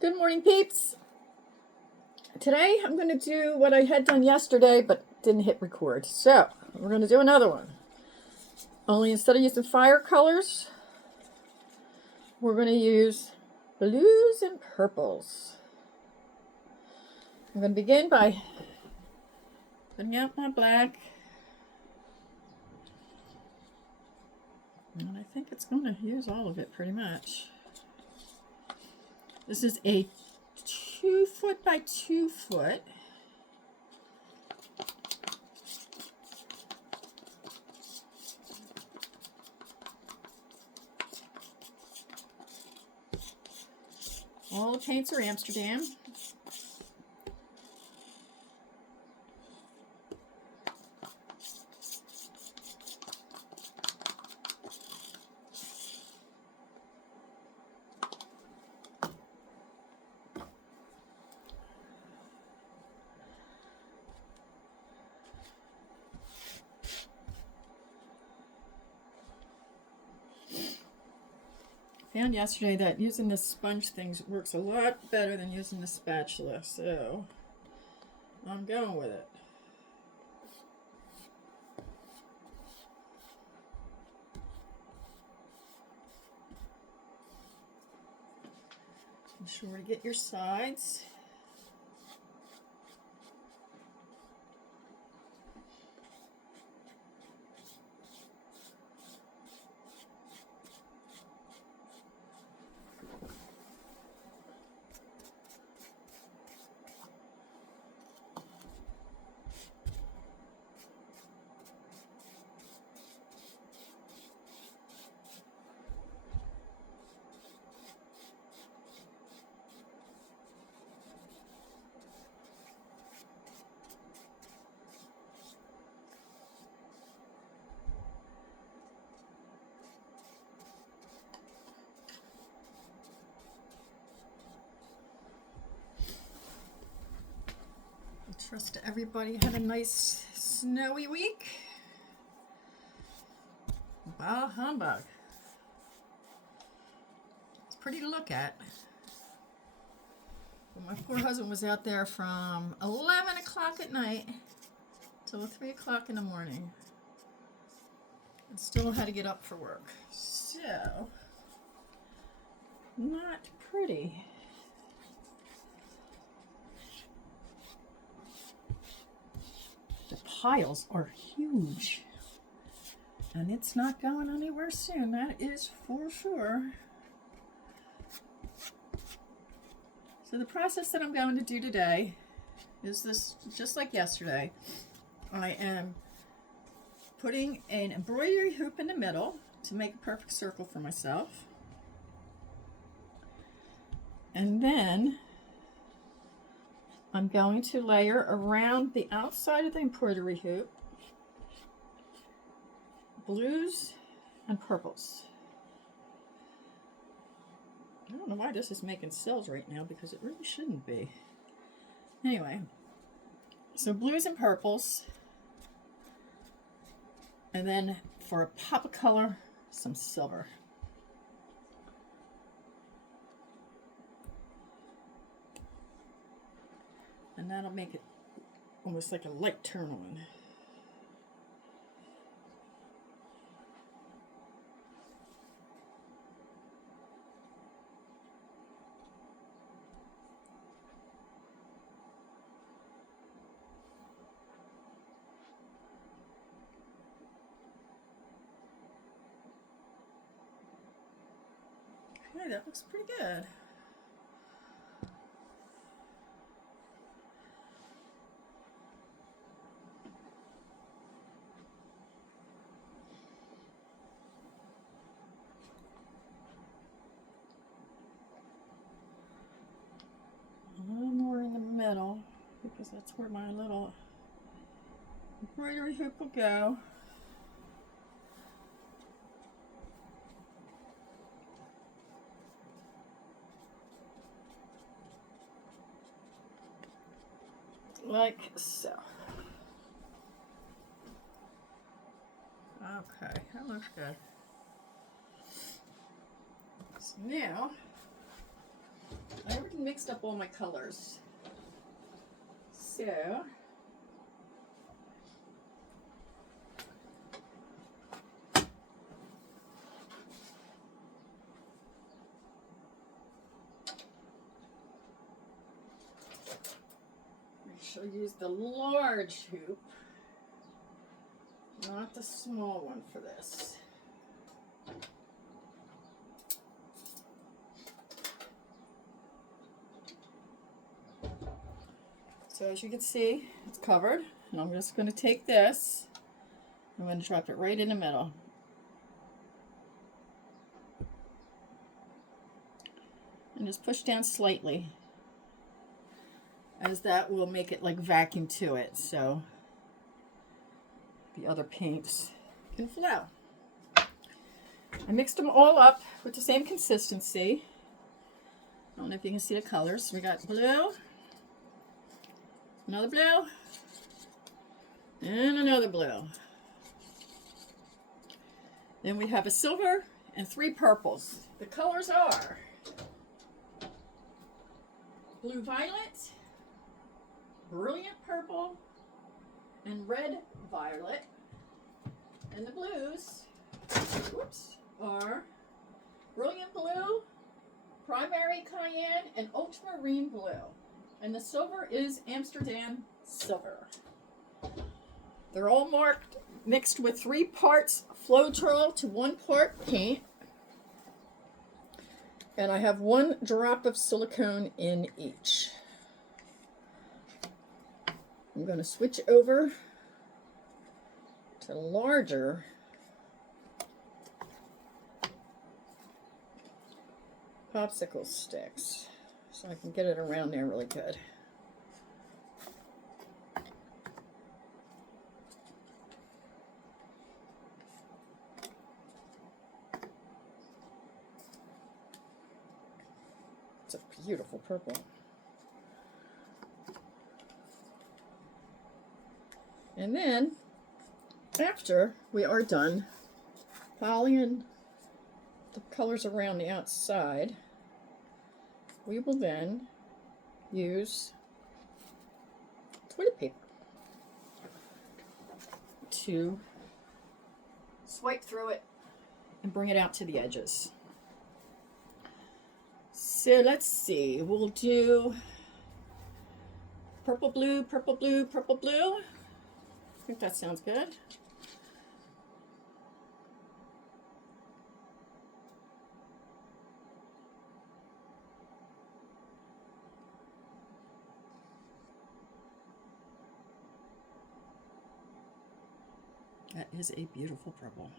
Good morning, peeps. Today I'm going to do what I had done yesterday but didn't hit record. So we're going to do another one. Only instead of using fire colors, we're going to use blues and purples. I'm going to begin by putting out my black. And I think it's going to use all of it pretty much. This is a 2 foot by 2 foot. All the paints are Amsterdam. Found yesterday that using the sponge things works a lot better than using the spatula, so I'm going with it. Be sure to get your sides. I trust everybody had a nice snowy week. Bah humbug. It's pretty to look at. But my poor husband was out there from 11 o'clock at night till 3 o'clock in the morning. And still had to get up for work. So, not pretty. The piles are huge. And it's not going anywhere soon, that is for sure. So the process that I'm going to do today is this, just like yesterday. I am putting an embroidery hoop in the middle to make a perfect circle for myself. And then I'm going to layer around the outside of the embroidery hoop blues and purples. I don't know why this is making cells right now because it really shouldn't be. Anyway, so blues and purples. And then for a pop of color, some silver. And that'll make it almost like a light tourmaline. Okay, that looks pretty good. A little more in the middle because that's where my little embroidery hoop will go. Like so. Okay, that looks good. So now I would and mixed up all my colors. So, I shall use the large hoop, not the small one for this. So as you can see, it's covered, and I'm just going to take this, I'm going to drop it right in the middle. And just push down slightly, as that will make it like vacuum to it, so the other paints can flow. I mixed them all up with the same consistency. I don't know if you can see the colors. We got blue, another blue, and another blue. Then we have a silver and 3 purples. The colors are blue violet, brilliant purple, and red violet. And the blues, are brilliant blue, primary cayenne, and ultramarine blue. And the silver is Amsterdam silver. They're all marked, mixed with 3 parts Floetrol to 1 part paint. And I have 1 drop of silicone in each. I'm going to switch over to larger popsicle sticks so I can get it around there really good. It's a beautiful purple. And then, after we are done piling the colors around the outside, we will then use toilet paper to swipe through it and bring it out to the edges. So let's see, we'll do purple, blue, purple, blue, purple, blue. I think that sounds good. That is a beautiful purple.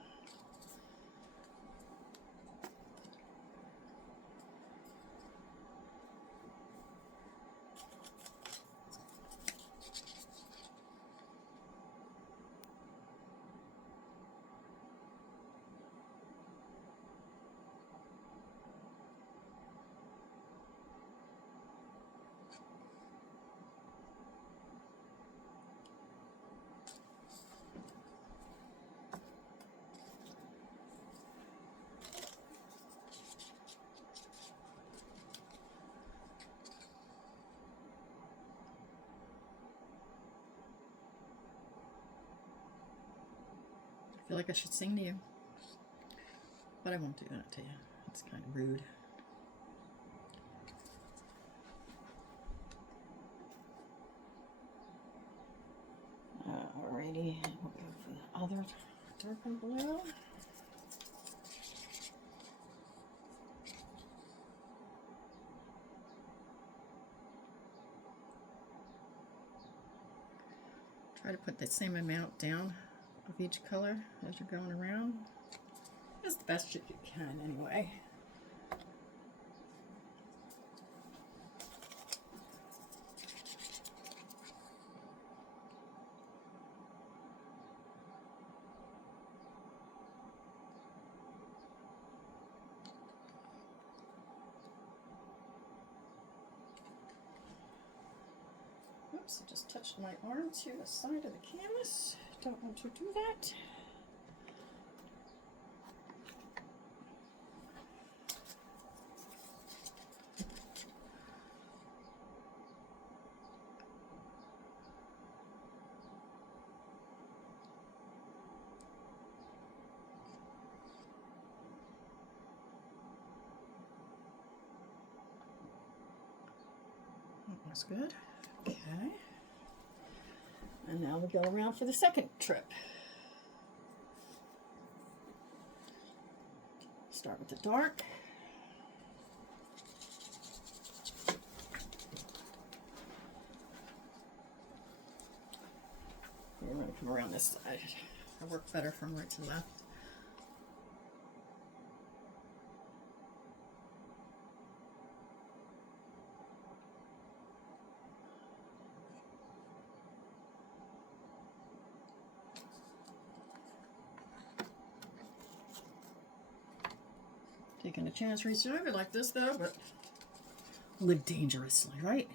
I feel like I should sing to you, but I won't do that to you. It's kind of rude. Alrighty, we'll go for the other darker blue. Try to put the same amount down of each color as you're going around. As the best you can anyway. Oops, I just touched my arm to the side of the canvas. Don't want to do that. That's good. Okay. And now we go around for the second trip. Start with the dark. We're going to come around this side. I work better from right to left. Taking a chance reaching over like this though, but live dangerously, right?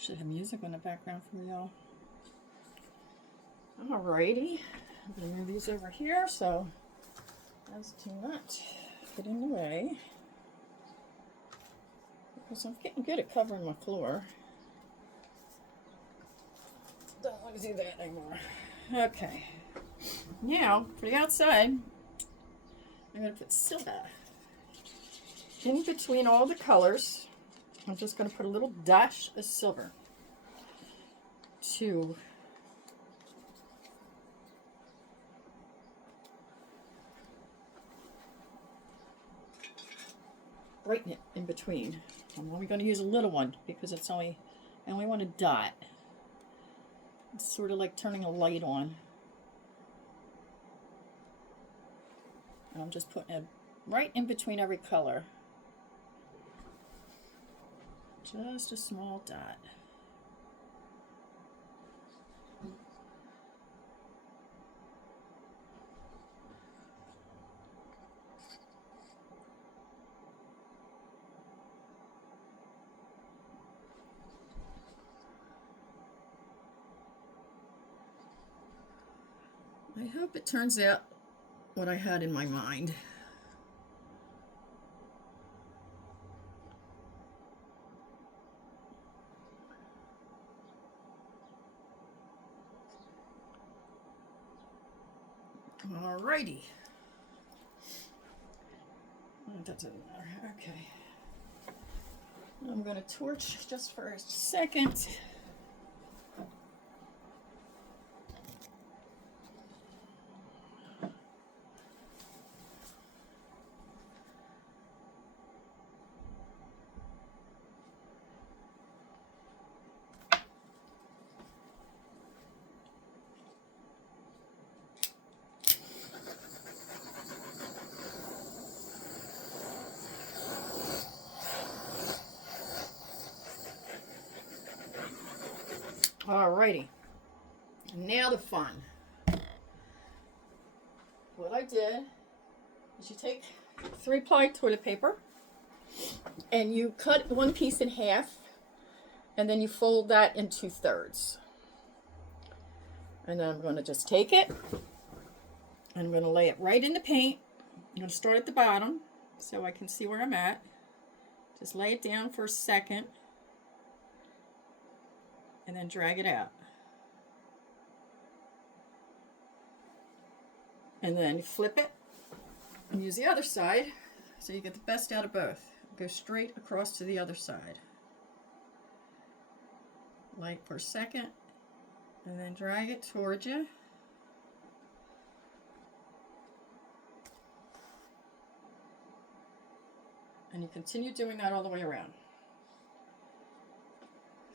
Should have music in the background for y'all. Alrighty, I'm gonna move these over here so as to not get in the way. Because I'm getting good at covering my floor. Don't want to do that anymore. Okay. Now, for the outside, I'm going to put silver in between all the colors. I'm just going to put a little dash of silver to brighten it in between. I'm only going to use a little one because it's I only want a dot. It's sort of like turning a light on. And I'm just putting it right in between every color. Just a small dot. I hope it turns out what I had in my mind. Alrighty. That doesn't matter. Okay. I'm going to torch just for a second. Alrighty, now the fun. What I did is you take 3-ply toilet paper and you cut one piece in half and then you fold that in 2/3. And then I'm going to just take it, and I'm going to lay it right in the paint. I'm going to start at the bottom so I can see where I'm at. Just lay it down for a second, and then drag it out. And then flip it and use the other side so you get the best out of both. Go straight across to the other side. Light for a second, and then drag it towards you. And you continue doing that all the way around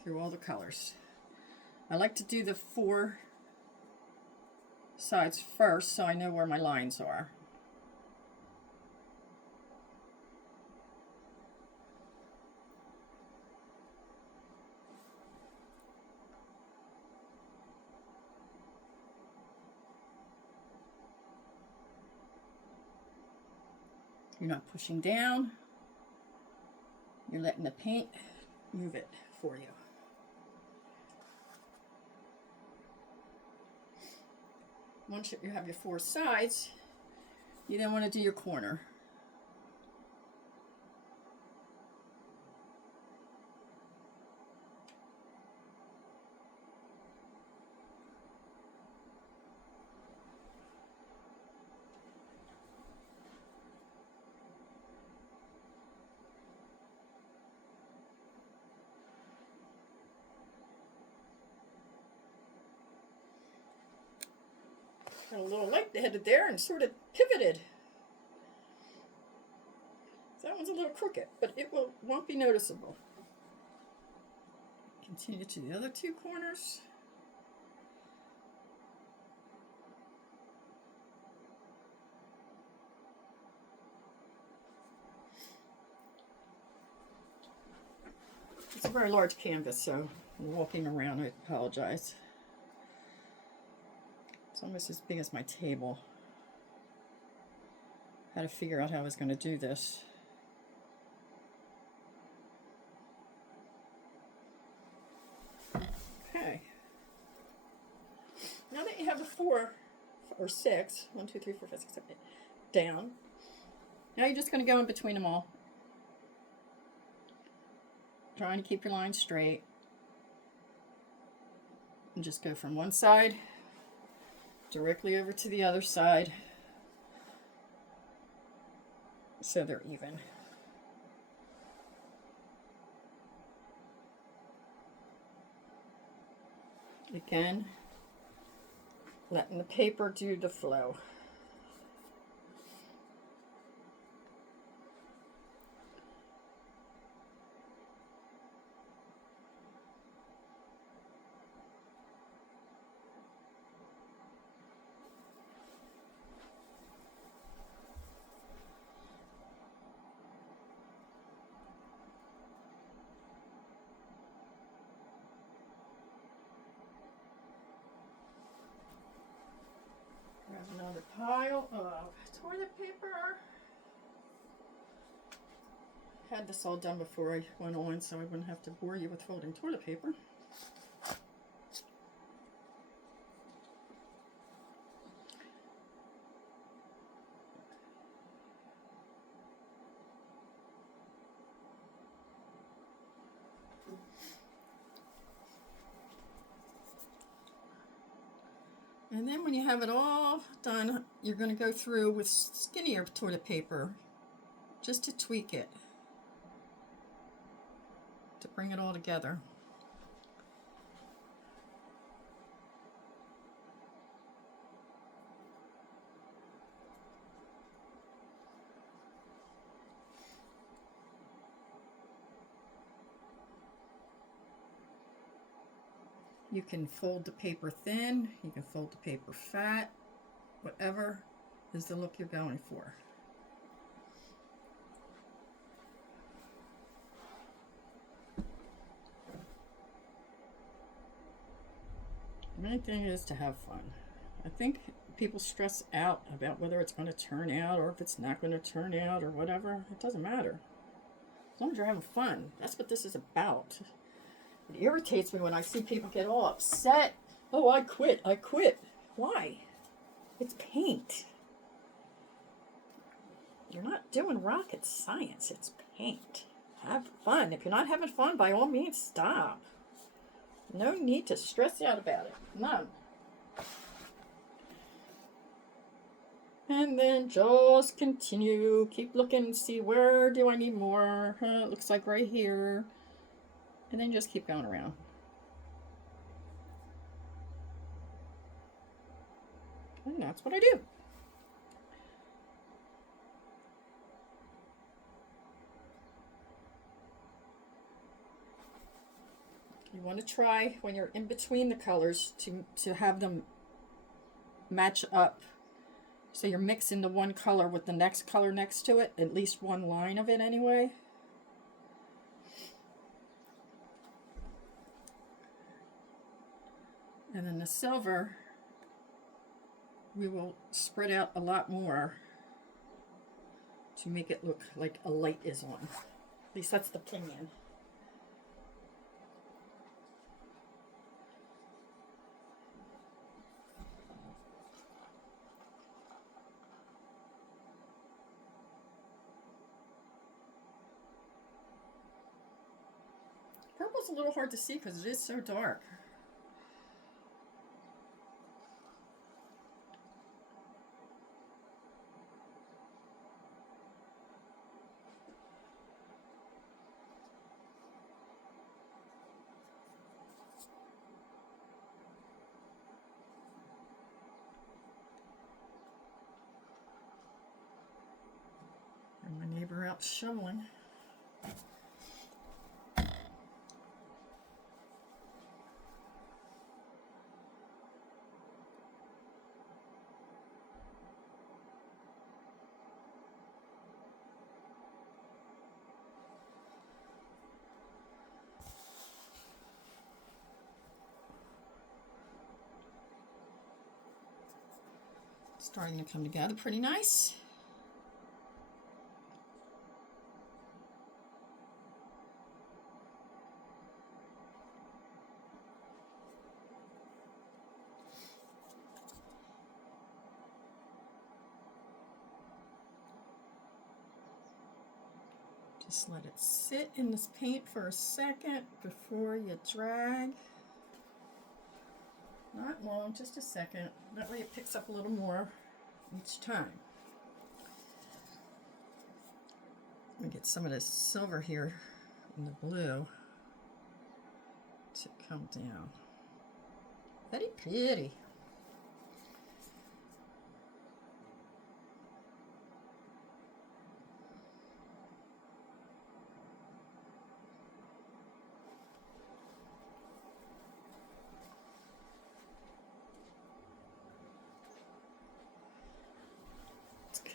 through all the colors. I like to do the 4 sides first so I know where my lines are. You're not pushing down. You're letting the paint move it for you. Once you have your 4 sides, you then want to do your corner. Got a little light headed there and sort of pivoted. That one's a little crooked, but it won't be noticeable. Continue to the other 2 corners. It's a very large canvas, so I'm walking around. I apologize. It's almost as big as my table. I had to figure out how I was going to do this. Okay. Now that you have the 4 or 6, 1, 2, 3, 4, 5, 6, 7, 8, down, now you're just going to go in between them all. Trying to keep your line straight. And just go from one side directly over to the other side so they're even. Again, letting the paper do the flow. Grab another pile of toilet paper. Had this all done before I went on, so I wouldn't have to bore you with folding toilet paper. And then when you have it all done, you're going to go through with skinnier toilet paper just to tweak it, to bring it all together. You can fold the paper thin, you can fold the paper fat, whatever is the look you're going for. The main thing is to have fun. I think people stress out about whether it's going to turn out or if it's not going to turn out or whatever. It doesn't matter. As long as you're having fun. That's what this is about. It irritates me when I see people get all upset Oh, I quit. I quit. Why? It's paint. You're not doing rocket science. It's paint. Have fun. If you're not having fun, by all means, stop. No need to stress out about it. None. And then just continue. Keep looking. See, where do I need more? It looks like right here. And then just keep going around. And that's what I do. You want to try when you're in between the colors to have them match up. So you're mixing the one color with the next color next to it, at least one line of it anyway. And then the silver, we will spread out a lot more to make it look like a light is on. At least that's the plan. Purple's a little hard to see because it is so dark. And my neighbor out shoveling. Starting to come together pretty nice. Just let it sit in this paint for a second before you drag. Not long, just a second. That way it picks up a little more each time. Let me get some of this silver here in the blue to come down. Very pretty.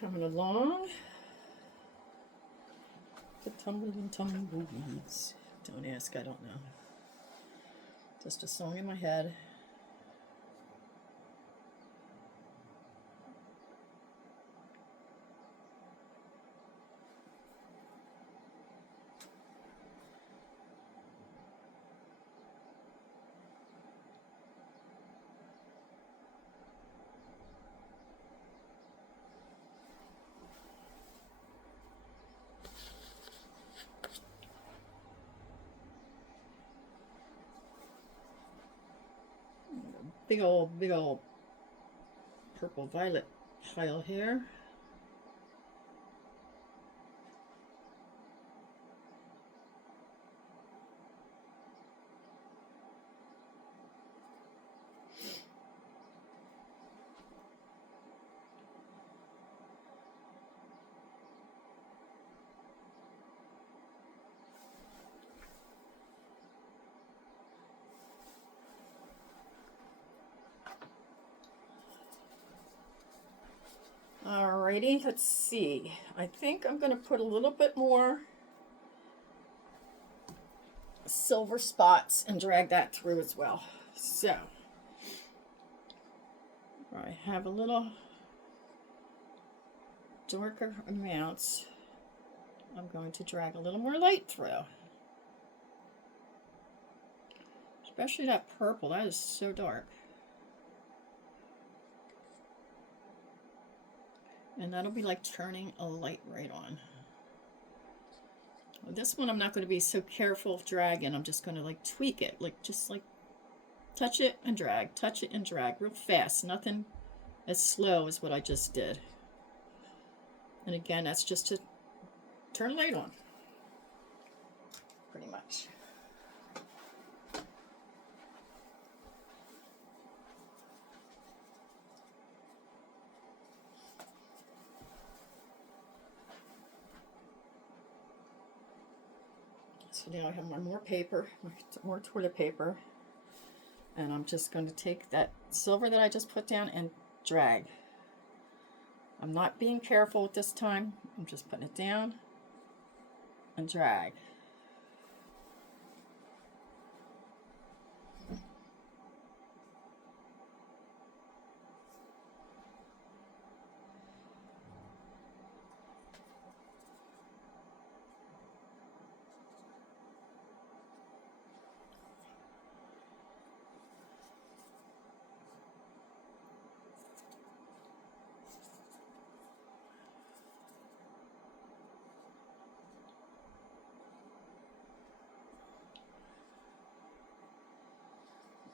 Coming along. The tumbling tumbleweeds. Don't ask, I don't know. Just a song in my head. Big old purple violet pile here. Alrighty, let's see. I think I'm going to put a little bit more silver spots and drag that through as well. So, I have a little darker amounts. I'm going to drag a little more light through. Especially that purple, that is so dark. And that'll be like turning a light right on. This one I'm not going to be so careful of dragging. I'm just going to like tweak it, like just like touch it and drag, touch it and drag real fast. Nothing as slow as what I just did. And again, that's just to turn light on, pretty much. So now I have my more paper, more toilet paper, and I'm just going to take that silver that I just put down and drag. I'm not being careful with this time. I'm just putting it down and drag.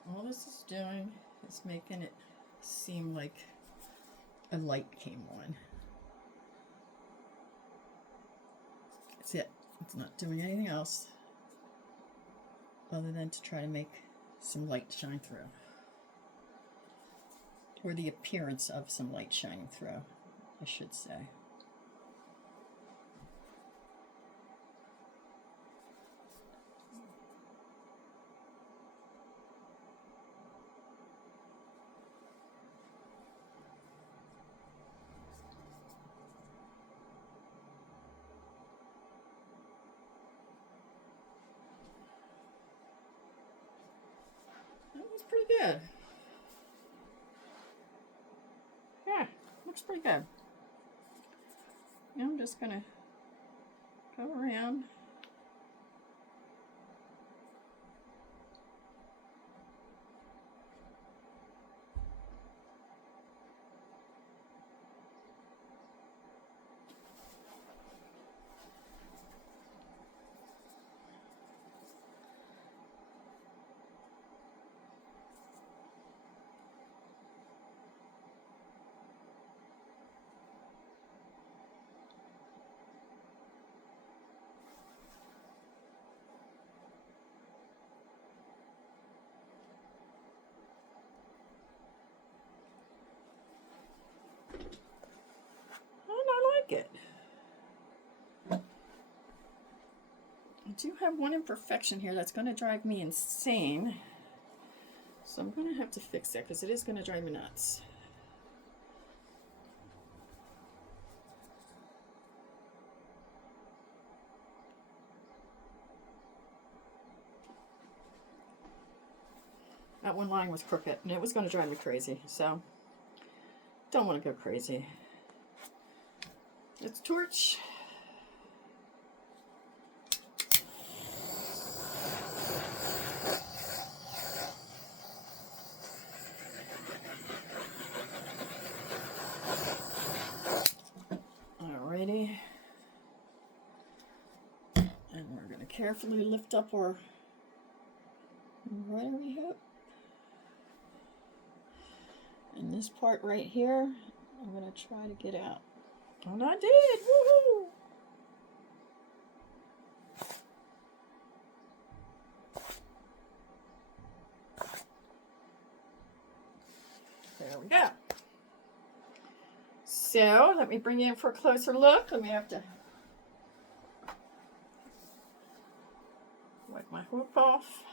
All this is doing is making it seem like a light came on. That's it. It's not doing anything else other than to try to make some light shine through. Or the appearance of some light shining through, I should say. That was pretty good. Yeah, looks pretty good. Now I'm just gonna go around. And I like it. I do have one imperfection here that's going to drive me insane. So I'm going to have to fix that because it is going to drive me nuts. That one line was crooked and it was going to drive me crazy. So don't want to go crazy. Let's torch. Alrighty. And we're going to carefully lift up our rotary hook. And this part right here, I'm going to try to get out. And I did! Woohoo! There we go. So, let me bring you in for a closer look. Let me have to wipe my hoop off.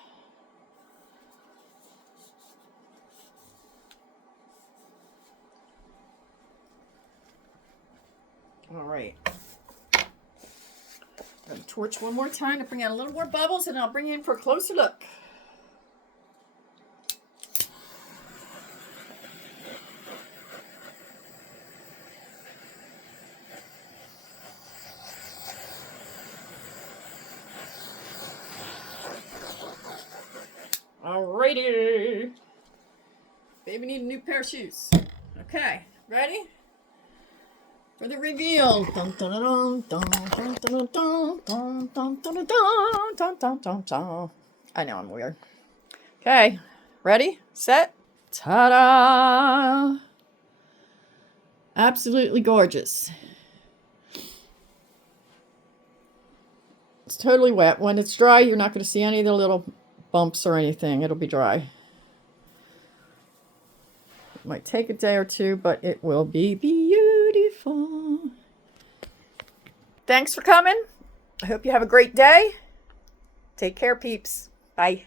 All right. I'm going to torch one more time to bring out a little more bubbles, and I'll bring you in for a closer look. Alrighty. Baby need a new pair of shoes. Okay, ready? for the reveal. Dun, dun, dun, dun, dun, dun, dun, dun, dun, dun, dun, dun, dun, dun, dun. I know I'm weird. Okay, ready, set, ta-da! Absolutely gorgeous. It's totally wet. When it's dry, you're not going to see any of the little bumps or anything. It'll be dry. It might take a day or two, but it will be beautiful. Thanks for coming. I hope you have a great day. Take care, peeps. Bye.